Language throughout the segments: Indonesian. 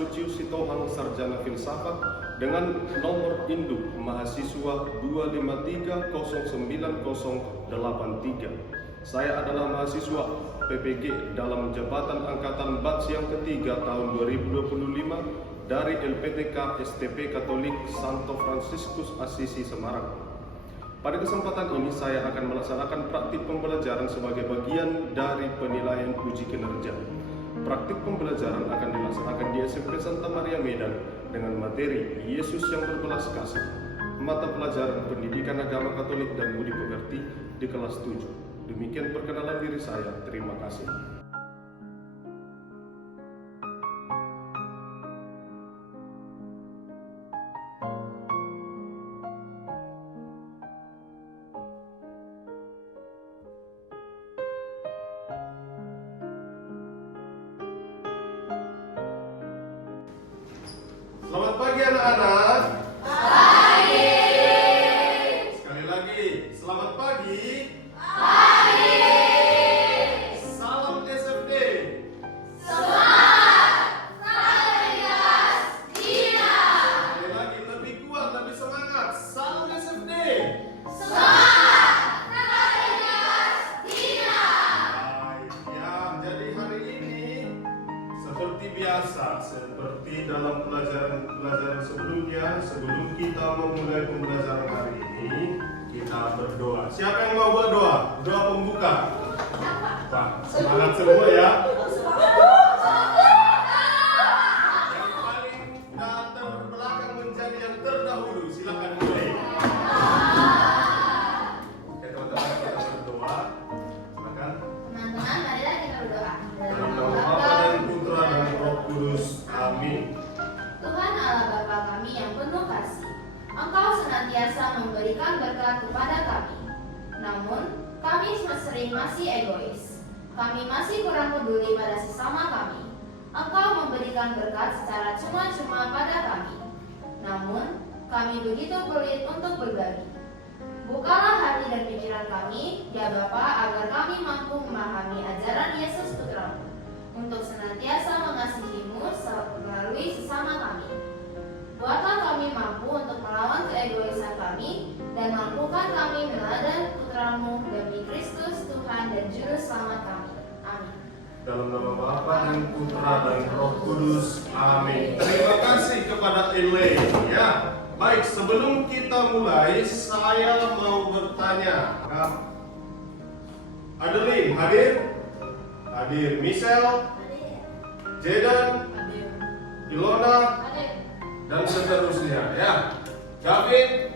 Suciu Sitohang Sarjana Filsafat dengan nomor induk mahasiswa 2530983. Saya adalah mahasiswa PPG dalam jabatan Angkatan Batch yang ketiga tahun 2025 dari LPTK STP Katolik Santo Fransiskus Assisi Semarang. Pada kesempatan ini saya akan melaksanakan praktik pembelajaran sebagai bagian dari penilaian uji kinerja. Praktik pembelajaran akan dilaksanakan di SMP Santa Maria Medan dengan materi Yesus yang berbelas kasih, mata pelajaran Pendidikan Agama Katolik dan Budi Pekerti di kelas 7. Demikian perkenalan diri saya. Terima kasih. Selamat pagi anak-anak. Pagi. Sekali lagi, selamat pagi. Pagi. Salam SFD. Semangat. Salam Dina. Sekali lagi, lebih kuat, lebih semangat. Salam SFD. Semangat. Dina. Baik, ya. Jadi hari ini seperti biasa, seperti dalam pelajaran sebelumnya, sebelum kita memulai pembelajaran hari ini, kita berdoa. Siapa yang mau berdoa? Doa pembuka. Pak, semangat semua ya. Yang paling terbelakang menjadi yang terdahulu. Silakan mulai. Oke, teman-teman, kita berdoa. Silakan. Teman-teman, marilah kita berdoa. Dalam nama Bapa dan Putra dan Roh Kudus. Amin. Tuhan Allah Bapa kami yang penuh kasih, Engkau senantiasa memberikan berkat kepada kami. Namun, kami sering masih egois. Kami masih kurang peduli pada sesama kami. Engkau memberikan berkat secara cuma-cuma pada kami. Namun, kami begitu pelit untuk berbagi. Bukalah hati dan pikiran kami, ya Bapa, agar kami mampu memahami ajaran Yesus Putramu, untuk senantiasa mengasihi-Mu melalui sesama kami. Buatlah kami mampu untuk melawan keegoisan kami, dan mampukan kami meneladani Putramu demi Kristus Tuhan dan Juru Selamat kami. Amin. Dalam nama Bapa dan Putra dan Roh Kudus. Amin. Terima kasih kepada Elaine. Ya, baik. Sebelum kita mulai, saya mau bertanya. Adeline hadir? Hadir. Michelle, Jaden, Ilona, dan seterusnya. Ya, Gavin.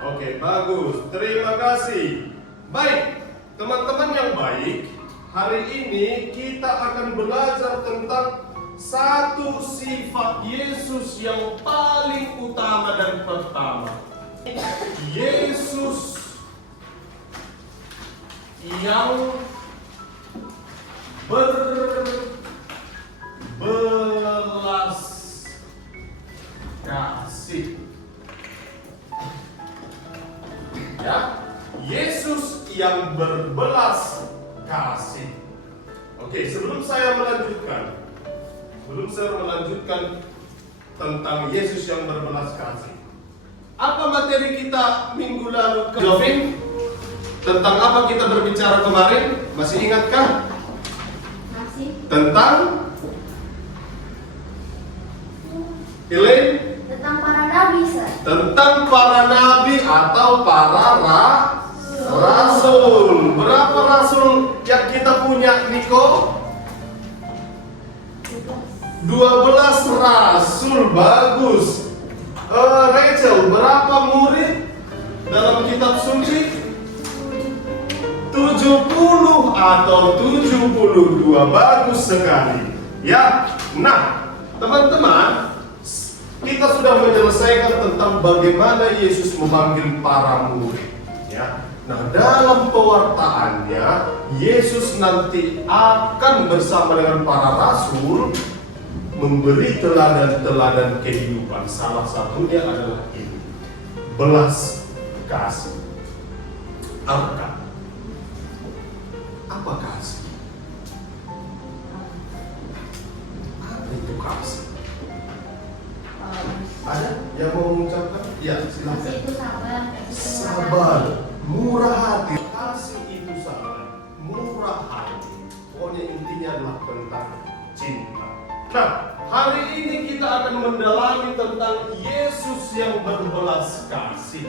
Oke, bagus. Terima kasih. Baik, teman-teman yang baik. Hari ini kita akan belajar tentang satu sifat Yesus yang paling utama dan pertama. Yesus yang berbelas kasih. Ya, Yesus yang berbelas kasih. Oke, sebelum saya melanjutkan tentang Yesus yang berbelas kasih, apa materi kita minggu lalu? Jovin, tentang apa kita berbicara kemarin? Masih ingatkah? Masih. Tentang Elaine? Tentang para nabi, Sir. Tentang para nabi atau para rasul. Berapa rasul yang kita punya, Niko? 12 rasul. Bagus. Rachel, berapa murid dalam kitab suci? 70 atau 72. Bagus sekali. Ya. Nah, teman-teman, kita sudah menyelesaikan tentang bagaimana Yesus memanggil para murid. Ya. Nah, dalam pewartaannya, Yesus nanti akan bersama dengan para rasul memberi teladan-teladan kehidupan. Salah satunya adalah ini, belas kasih. Apa kasih? Apa itu kasih? Yang mau mengucapkan? Ya, Kasih silakan. itu sabar, kasih itu Sabar, murah hati. Kasih itu sabar, murah hati. Pokoknya intinya adalah tentang cinta. Nah, hari ini kita akan mendalami tentang Yesus yang berbelas kasih.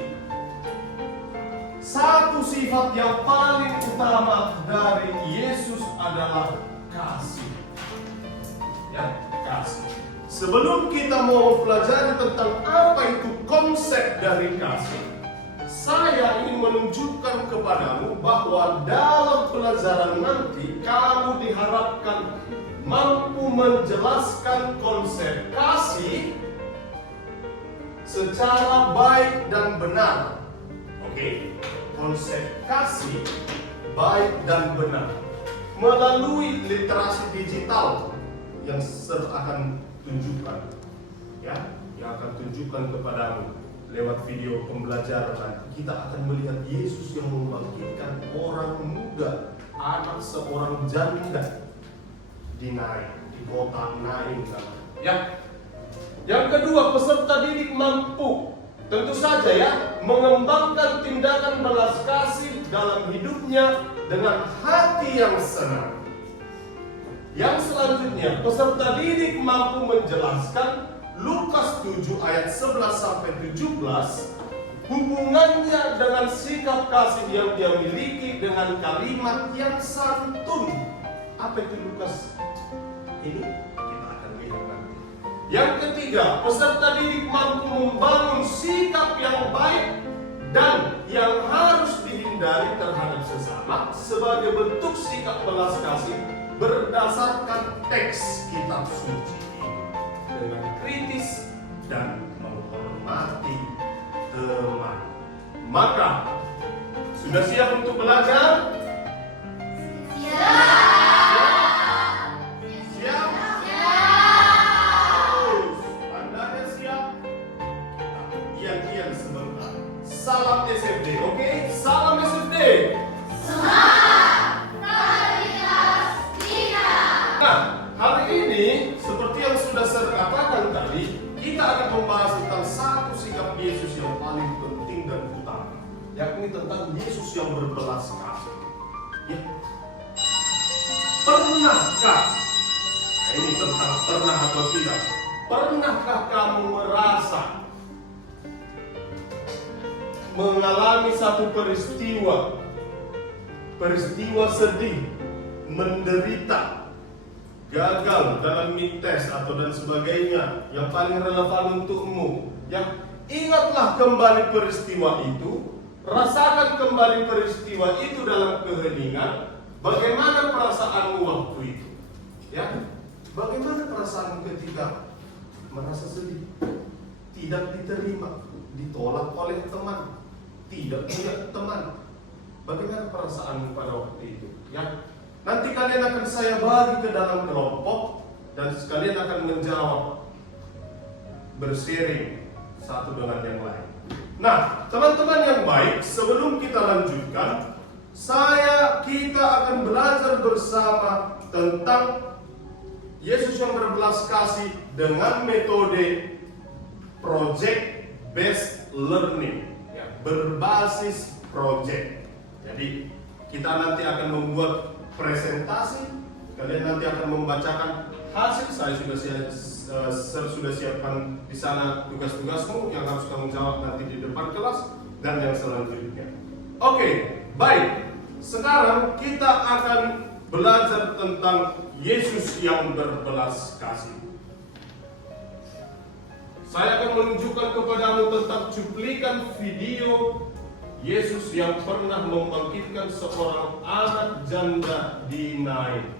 Satu sifat yang paling utama dari Yesus adalah kasih. Ya, kasih. Sebelum kita mau mempelajari tentang apa itu konsep dari kasih, saya ingin menunjukkan kepadamu bahwa dalam pelajaran nanti kamu diharapkan mampu menjelaskan konsep kasih secara baik dan benar. Oke? Konsep kasih baik dan benar melalui literasi digital yang akan tunjukkan, ya, yang akan tunjukkan kepadamu lewat video pembelajaran nanti. Kita akan melihat Yesus yang membangkitkan orang muda, anak seorang janda di Nain, di kota Nain. Ya. Yang kedua, peserta didik mampu tentu saja ya mengembangkan tindakan belas kasih dalam hidupnya dengan hati yang senang. Yang selanjutnya, peserta didik mampu menjelaskan Lukas 7 ayat 11 sampai 17 hubungannya dengan sikap kasih yang dia miliki dengan kalimat yang santun. Apa itu Lukas? Ini kita akan lihat nanti. Yang ketiga, peserta didik mampu membangun sikap yang baik dan yang harus dihindari terhadap sesama sebagai bentuk sikap belas kasih berdasarkan teks kitab suci dengan kritis dan menghormati teman. Maka sudah siap untuk belajar? Siap? Pandanya siap? Ian sebentar. Salam SFD, oke? Salam SFD. Nah, hari ini seperti yang sudah saya katakan tadi, kita akan membahas tentang satu sikap Yesus yang paling penting dan utama, yakni tentang Yesus yang berbelas kasih. Ya. Pernahkah? Nah, ini tentang pernah atau tidak. Pernahkah kamu merasa mengalami satu peristiwa sedih, menderita, gagal dalam mid-test atau dan sebagainya yang paling relevan untukmu, ya, ingatlah kembali peristiwa itu, rasakan kembali peristiwa itu dalam keheningan. Bagaimana perasaanmu waktu itu, ya? Bagaimana perasaanmu ketika merasa sedih, tidak diterima, ditolak oleh teman, tidak punya teman? Bagaimana perasaanmu pada waktu itu, ya? Nanti kalian akan saya bagi ke dalam kelompok dan sekalian akan menjawab, bersharing satu dengan yang lain. Nah, teman-teman yang baik, sebelum kita lanjutkan, kita akan belajar bersama tentang Yesus yang berbelas kasih dengan metode project based learning, ya, berbasis project. Jadi kita nanti akan membuat presentasi, kalian nanti akan membacakan hasil. Saya sudah siapkan di sana tugas-tugasmu yang harus kamu jawab nanti di depan kelas dan yang selanjutnya. Oke, baik. Sekarang kita akan belajar tentang Yesus yang berbelas kasih. Saya akan menunjukkan kepadamu tentang cuplikan video Yesus yang pernah membangkitkan seorang anak janda di Nain.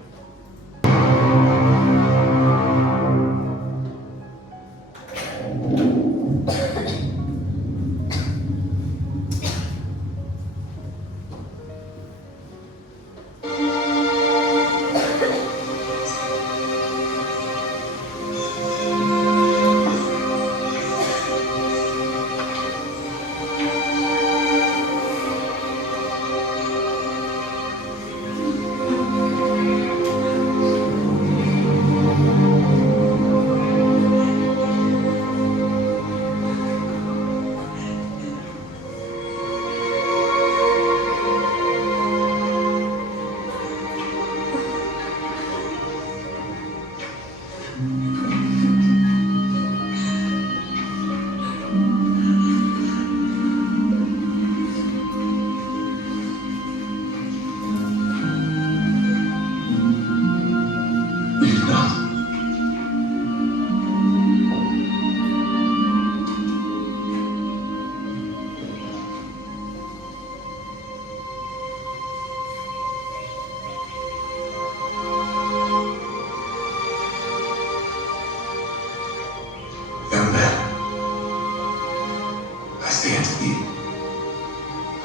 say unto thee,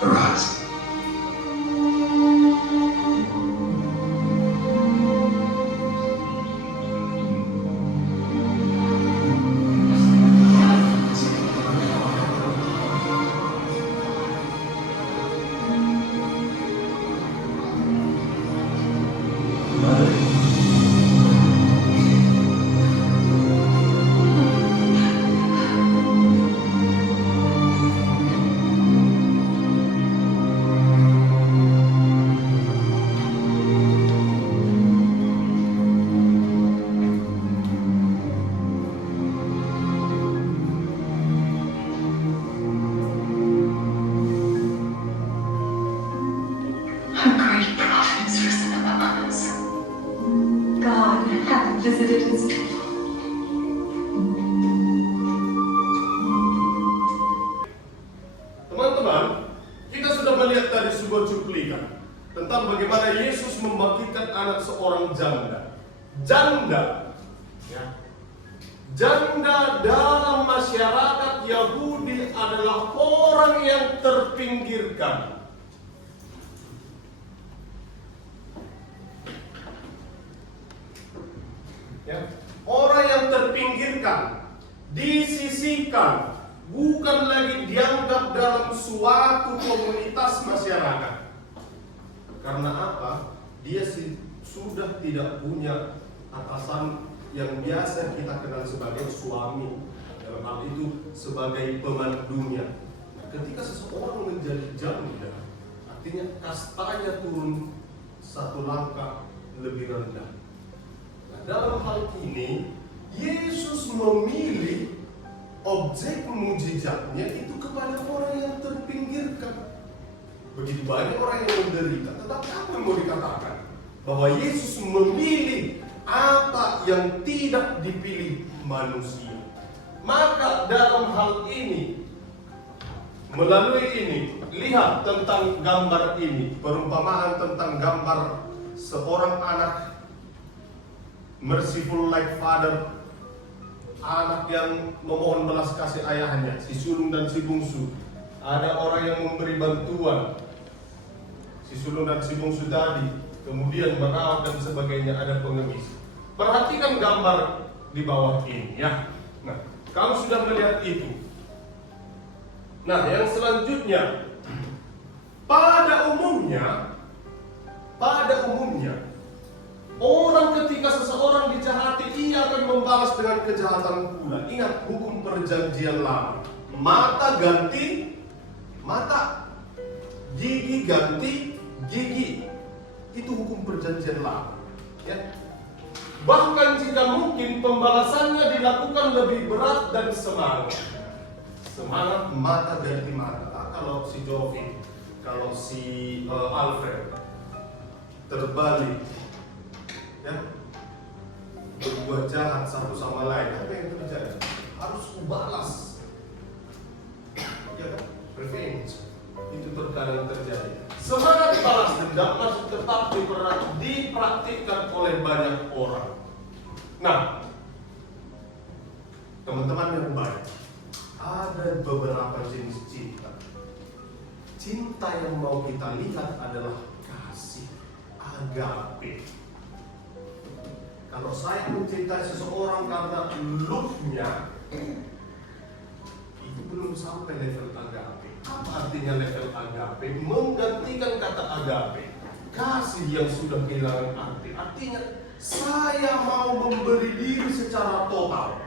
Arise. A great prophet is risen among us. God hath visited his people. Teman-teman, kita sudah melihat tadi sebuah cuplikan tentang bagaimana Yesus membangkitkan anak seorang janda. Janda, ya. Janda dalam masyarakat Yahudi adalah orang yang terpinggirkan. Ya. Orang yang terpinggirkan, disisihkan, bukan lagi dianggap dalam suatu komunitas masyarakat. Karena apa? Dia sudah tidak punya atasan yang biasa kita kenal sebagai suami, dalam hal itu sebagai pemandunya. Nah, ketika seseorang menjadi janda, artinya kastanya turun satu langkah lebih rendah. Nah, dalam hal ini Yesus memilih objek mujizatnya itu kepada orang yang terpinggirkan. Begitu banyak orang yang menderita, tetapi apa yang mau dikatakan? Bahwa Yesus memilih apa yang tidak dipilih manusia. Maka dalam hal ini, melalui ini, lihat tentang gambar ini, perumpamaan tentang gambar seorang anak merciful like father, anak yang memohon belas kasih ayahnya, si sulung dan si bungsu. Ada orang yang memberi bantuan, si sulung dan si bungsu tadi, kemudian merawat dan sebagainya, ada pengemis. Perhatikan gambar di bawah ini, ya. Nah, kamu sudah melihat itu. Nah, yang selanjutnya, pada umumnya, orang ketika seseorang dijahati, ia akan membalas dengan kejahatan pula. Ingat hukum perjanjian lama. Mata ganti mata, gigi ganti gigi. Itu hukum perjanjian lama. Ya. Bahkan jika mungkin pembalasannya dilakukan lebih berat dan semangat. Semangat mata ganti mata. Kalau si Jovi, kalau si Alfred terbalik, ya, berbuat jahat satu sama lain, apa yang terjadi? Harus kubalas, ya kan? Revenge itu terkadang terjadi. Semangat balas dendam masih tetap dipraktikkan oleh banyak orang. Nah, teman-teman yang baik, ada beberapa jenis cinta. Cinta yang mau kita lihat adalah kasih, agape. Kalau saya mencintai seseorang karena love-nya, itu belum sampai level agape. Apa artinya level agape? Menggantikan kata agape, kasih yang sudah kehilangan arti. Artinya saya mau memberi diri secara total.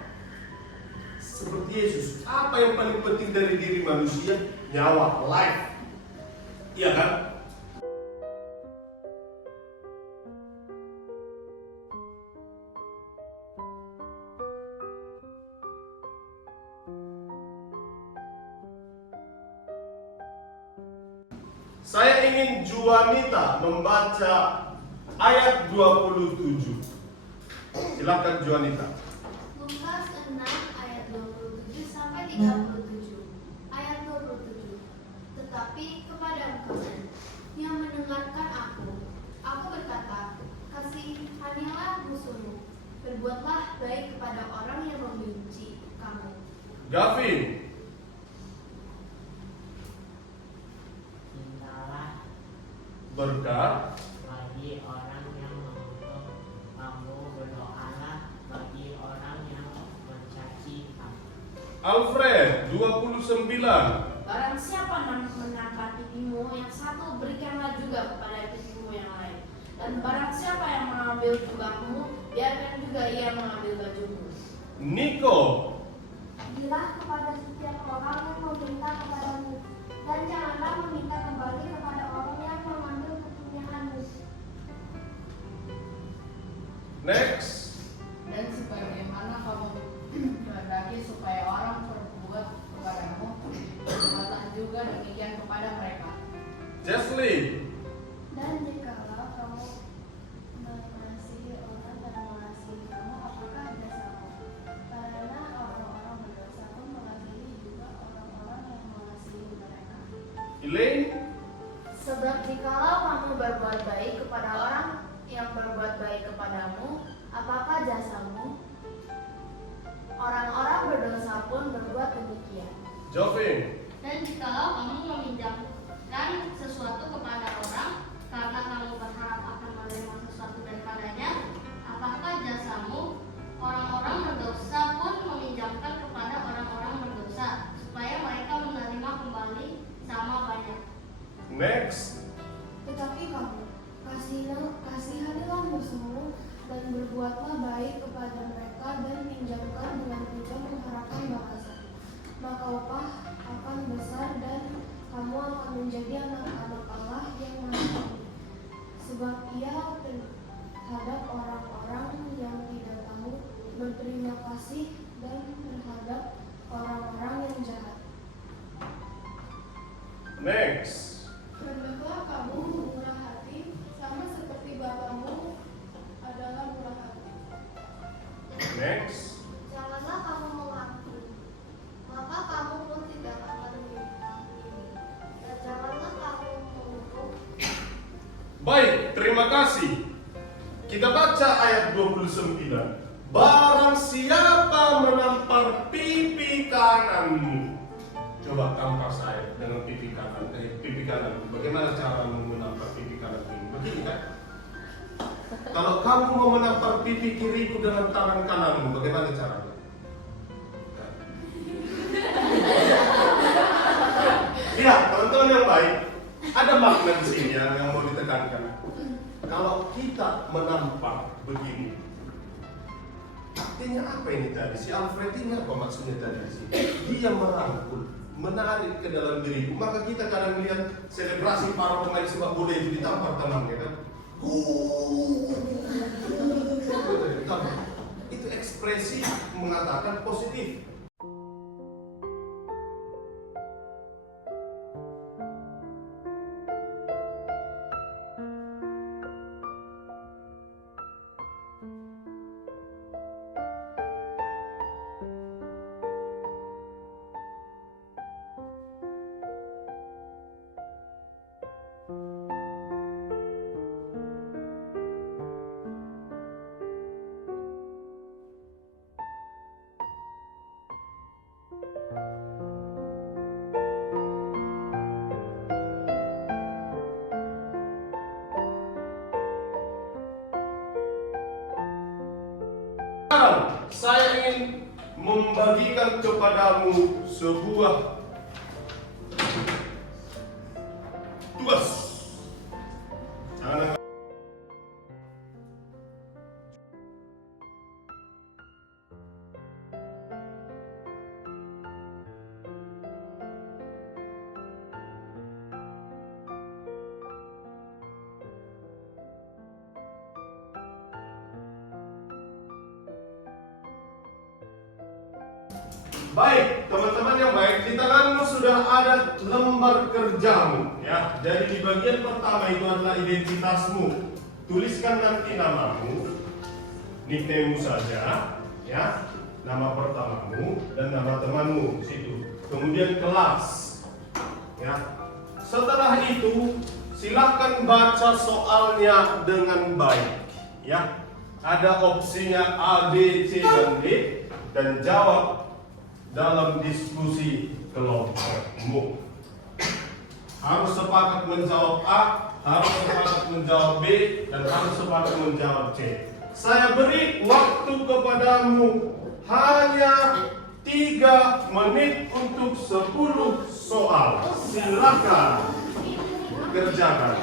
Seperti Yesus, apa yang paling penting dari diri manusia? Nyawa, life. Iya kan? Saya ingin Juanita membaca ayat 27. Silakan Juanita. Lukas 6 ayat 27 sampai 37. Ayat 27. Tetapi kepada engkau yang mendengarkan aku berkata, kasihanilah musuhmu, berbuatlah baik kepada orang yang membenci kamu. Gavin, Alfred, 29. Barang siapa menangkap pipimu yang satu, berikanlah juga kepada pipimu yang lain. Dan barang siapa yang mengambil jubahmu, biarkan juga ia mengambil bajumu. Niko, Berilah kepada setiap orang yang meminta kepadamu, dan janganlah meminta kembali kepada orang yang mengambil kepunyaanmu. next. Dan sebagaimana kamu kehendaki supaya orang berbuat kepadamu, berbuatlah juga demikian kepada mereka. Jesslyn, Dan jikalau kamu mengasihi orang dan mengasihi kamu, apakah dosamu? Karena orang-orang berdosa pun mengasihi juga orang-orang yang mengasihi mereka. Elaine, Sebab jikalau kamu berbuat baik kepada orang yang berbuat baik kepadamu, apakah jasamu? Orang-orang berdosa pun berbuat demikian. Jovin, Dan jikalau kamu meminjamkan sesuatu kepada orang karena kamu berharap akan menerima sesuatu daripadanya, apakah jasamu? Orang-orang berdosa pun meminjamkan kepada orang-orang berdosa supaya mereka menerima kembali sama banyak. next. Tetapi kamu, kasihanilah musuhmu dan berbuatlah baik kepada mereka dan pinjamkan dengan tidak mengharapkan balasan. Maka upah akan besar dan kamu akan menjadi anak-anak Allah yang Maha Tinggi. Sebab Ia terhadap orang-orang yang tidak tahu berterima kasih dan terhadap orang-orang yang jahat. Next. Hendaklah kamu murah hati, sama seperti Bapamu adalah murah hati. Next. Janganlah kamu menghakimi, maka kamu pun tidak akan menghakimi. Dan janganlah kamu mengutuk, Baik, terima kasih. Kita baca ayat 29. Barang siapa menampar pipi kananmu. Coba tampar saya dengan pipi kanan. Pipi kanan. Bagaimana cara menampar pipi kanan ini? Begini kan? Kalau kamu mau menampar pipi kiriku dengan tangan kananmu, bagaimana caranya? Iya, teman-teman yang baik, ada makna di sini yang mau ditekankan. Kalau kita menampar begini, artinya apa ini tadi? Si Alfred ini apa maksudnya tadi di sini? Dia merangkul, menarik ke dalam diriku. Maka kita kadang lihat selebrasi para pemain sepak bola itu ditampar tangannya kan? Itu ekspresi mengatakan positif. Sekarang saya ingin membagikan kepadamu sebuah tugas. Jangan Baik, teman-teman yang baik, di tanganmu sudah ada lembar kerjamu, ya. Jadi di bagian pertama itu adalah identitasmu. Tuliskan nanti namamu, nickname-mu saja, ya, nama pertamamu dan nama temanmu di situ. Kemudian kelas, ya. Setelah itu, silakan baca soalnya dengan baik, ya. Ada opsinya A, B, C, dan D, dan jawab dalam diskusi kelompokmu. Harus sepakat menjawab A, harus sepakat menjawab B, dan harus sepakat menjawab C. Saya beri waktu kepadamu hanya 3 menit untuk 10 soal. Silakan kerjakan.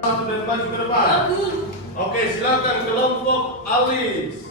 Satu dan maju ke depan. Oke, silakan kelompok alis.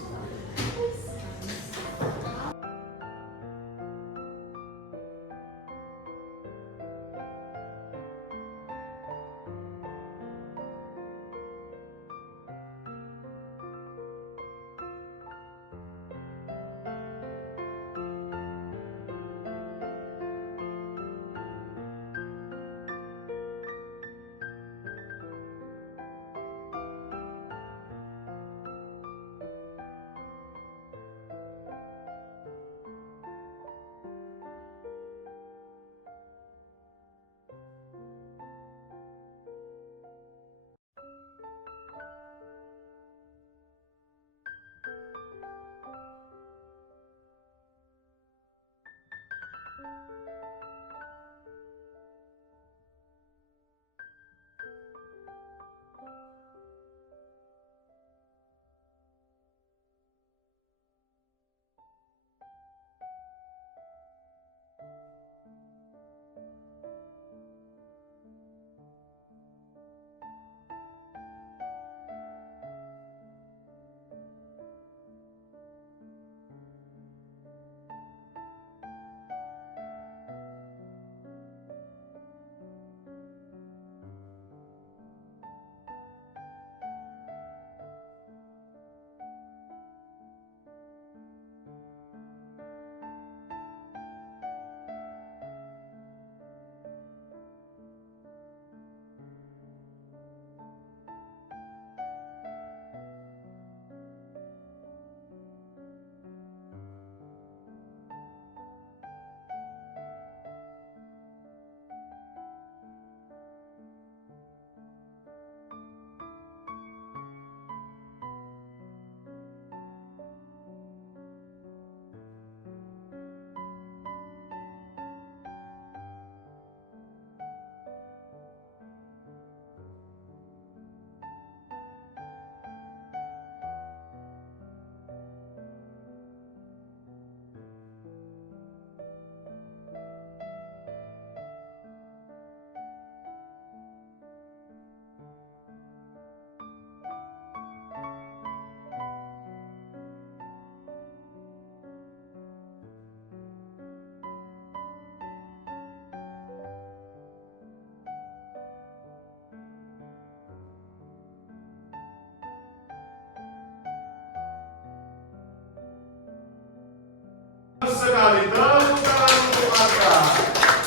Sekali tepuk tangan untuk Arka.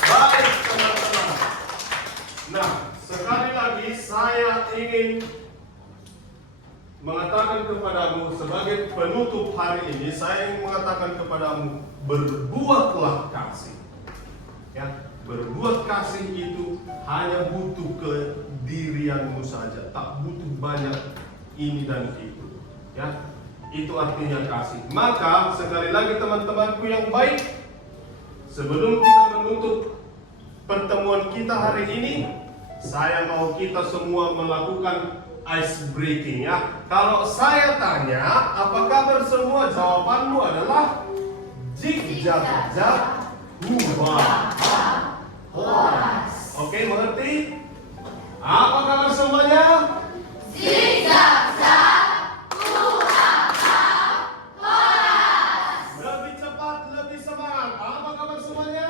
Baik teman-teman. Nah, sekali lagi saya ingin mengatakan kepadamu sebagai penutup hari ini, saya ingin mengatakan kepadamu, berbuatlah kasih. Ya, berbuat kasih itu hanya butuh kedirianmu saja, tak butuh banyak ini dan itu. Ya, itu artinya kasih. Maka sekali lagi teman-temanku yang baik, sebelum kita menutup pertemuan kita hari ini, saya mau kita semua melakukan ice breaking ya. Kalau saya tanya, apa kabar semua? Jawabanmu adalah jig jag jag hua horas. Oke, mengerti? Apa kabar semuanya? Zig zag zag. Lebih cepat, lebih semangat. Apa kabar semuanya?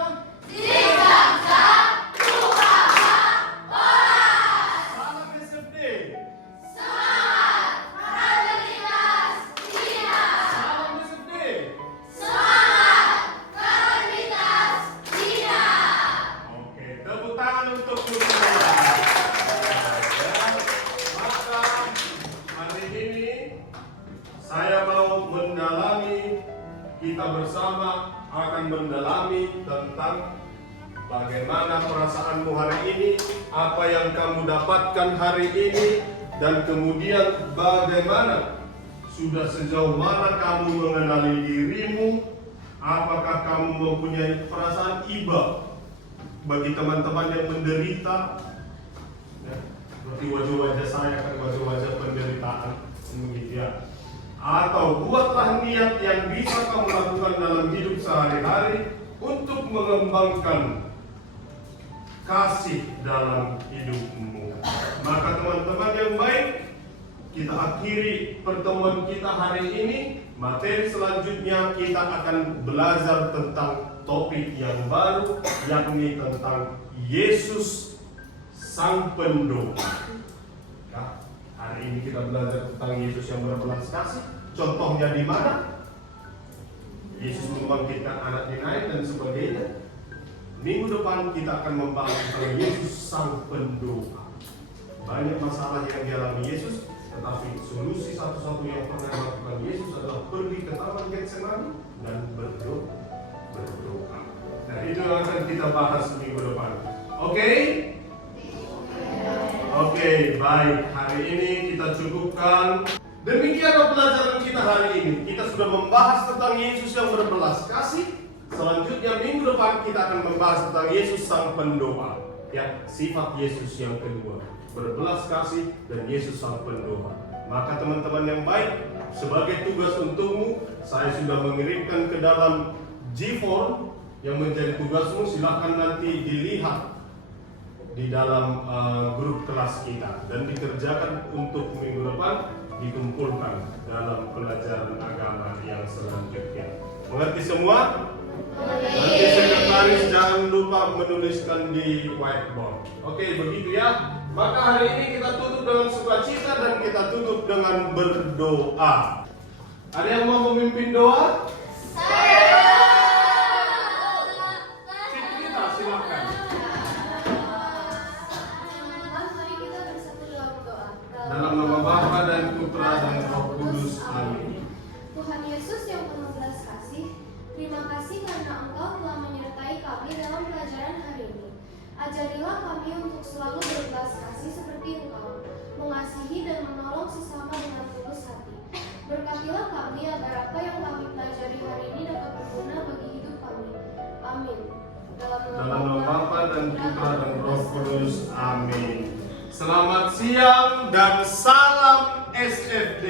Salam SFD. Salam SFD. tangan untukmu semua. Maka hari ini saya mau mendalami, kita bersama akan mendalami tentang bagaimana perasaanmu hari ini, apa yang kamu dapatkan hari ini, dan kemudian bagaimana, sudah sejauh mana kamu mengenali dirimu, apakah kamu mempunyai perasaan iba bagi teman-teman yang menderita, ya, seperti wajah-wajah saya kan wajah-wajah penderitaan, begitu ya. Atau buatlah niat yang bisa kamu lakukan dalam hidup sehari-hari untuk mengembangkan kasih dalam hidupmu. Maka teman-teman yang baik, kita akhiri pertemuan kita hari ini. Materi selanjutnya kita akan belajar tentang topik yang baru, yakni tentang Yesus Sang Pendoa. Ya, hari ini kita belajar tentang Yesus yang berbelas kasih. Contohnya di mana? Yesus membangkitkan anak dinaik dan sebagainya. Minggu depan kita akan membahas tentang Yesus Sang Pendoa. Banyak masalah yang dialami Yesus, tetapi solusi satu-satu yang pernah dilakukan Yesus adalah pergi ke Taman Getsemani dan berdoa. Nah, itu yang akan kita bahas minggu depan. Oke? Oke, baik. Hari ini kita cukupkan. Demikianlah pelajaran kita hari ini. Kita sudah membahas tentang Yesus yang berbelas kasih. Selanjutnya minggu depan kita akan membahas tentang Yesus Sang Pendoa. Ya, sifat Yesus yang kedua, berbelas kasih dan Yesus Sang Pendoa. Maka teman-teman yang baik, sebagai tugas untukmu, saya sudah mengirimkan ke dalam G4 yang menjadi tugasmu. Silahkan nanti dilihat di dalam grup kelas kita dan dikerjakan untuk minggu depan, dikumpulkan dalam pelajaran agama yang selanjutnya. Mengerti semua? Nanti sekretaris jangan lupa menuliskan di whiteboard. Oke, begitu ya. Maka hari ini kita tutup dengan sukacita dan kita tutup dengan berdoa. Ada yang mau memimpin doa? Kita silakan. Mari kita bersatu dalam doa. Dalam nama Bapa dan Putra dan Roh Kudus. Amin. Tuhan Yesus yang penuh belas kasih, terima kasih karena Engkau telah menyertai kami dalam pelajaran hari ini. Ajarilah kami untuk selalu berbelas kasih seperti Engkau, mengasihi dan menolong sesama dengan tulus hati. Berkatilah kami agar apa yang kami pelajari hari ini dapat berguna bagi hidup kami. Amin. Dalam nama Bapa dan Putra dan Roh Kudus. Amin. Selamat siang dan salam SFG.